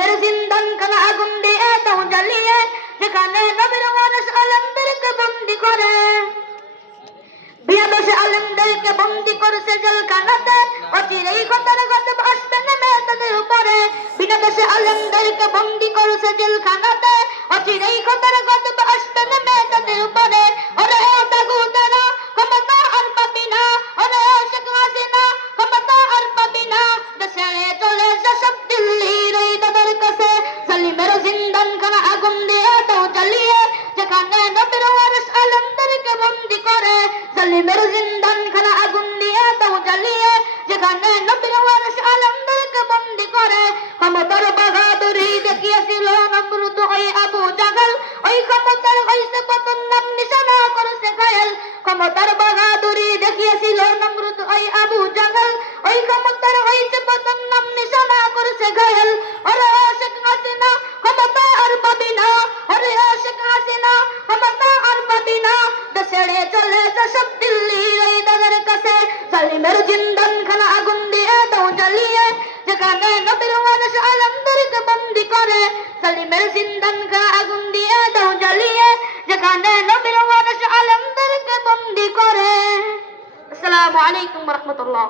জালিমের জিন্দান খানা আগুন দিয়ে দাও জ্বালিয়ে, যেখানে নবীর ওয়ারিস আলেমদেরকে বন্দী করে। বিয়াদশে আলেমদেরকে বন্দী করেছে জেলখানাতে, অচিরেই খোদার গজব আসবে নেমে তাদের উপরে। বিয়াদশে আলেমদেরকে বন্দী করেছে জেলখানাতে, অচিরেই খোদার গজব আসবে নেমে তাদের উপরে। ওরে তাগুতেরা ক্ষমতা আর পাবি না, ওরে শেখ হাসিনা ক্ষমতা আর পাবি না, দেশে চলে যা সব দিল্লির ওই তাদের কাছে। জালিমের জিন্দান খানা আগুন দিয়ে দাও জ্বালিয়ে, যেখানে নবীর ওয়ারিস আলেমদেরকে বন্দী করে। জালিমের জিন্দান খানা আগুন দিয়ে দাও জ্বালিয়ে, যেখানে নবীর ওয়ারিস আলেমদেরকে বন্দী করে। ক্ষমতার বাহাদুরি দেখিয়েছিল নমরুদ ওই আবু জাহল, ওই ক্ষমতার হইছে পতন নাম নিশানা করেছে ঘায়েল। ক্ষমতার বাহাদুরি দেখিয়েছিল নমরুদ ওই আবু জাহল, ওই ক্ষমতার হইছে পতন নাম নিশানা করেছে ঘায়েল। ওরে শেখ হাসিনা ক্ষমতা আর পাবি না, ওরে শেখ হাসিনা ক্ষমতা আর পাবি না, দেশে চলে যা সব দিল্লির ওই তাদের কাছে। জালিমের জিন্দান খানা আগুন দিয়ে দাও জ্বালিয়ে, যেখানে নবীর ওয়ারিস আলেমদেরকে বন্দী করে। জালিমের জিন্দান খানা আগুন দিয়ে দাও জ্বালিয়ে, যেখানে নবীর ওয়ারিস আলেমদেরকে বন্দী করে। আসসালামু আলাইকুম ওয়া রাহমাতুল্লাহ।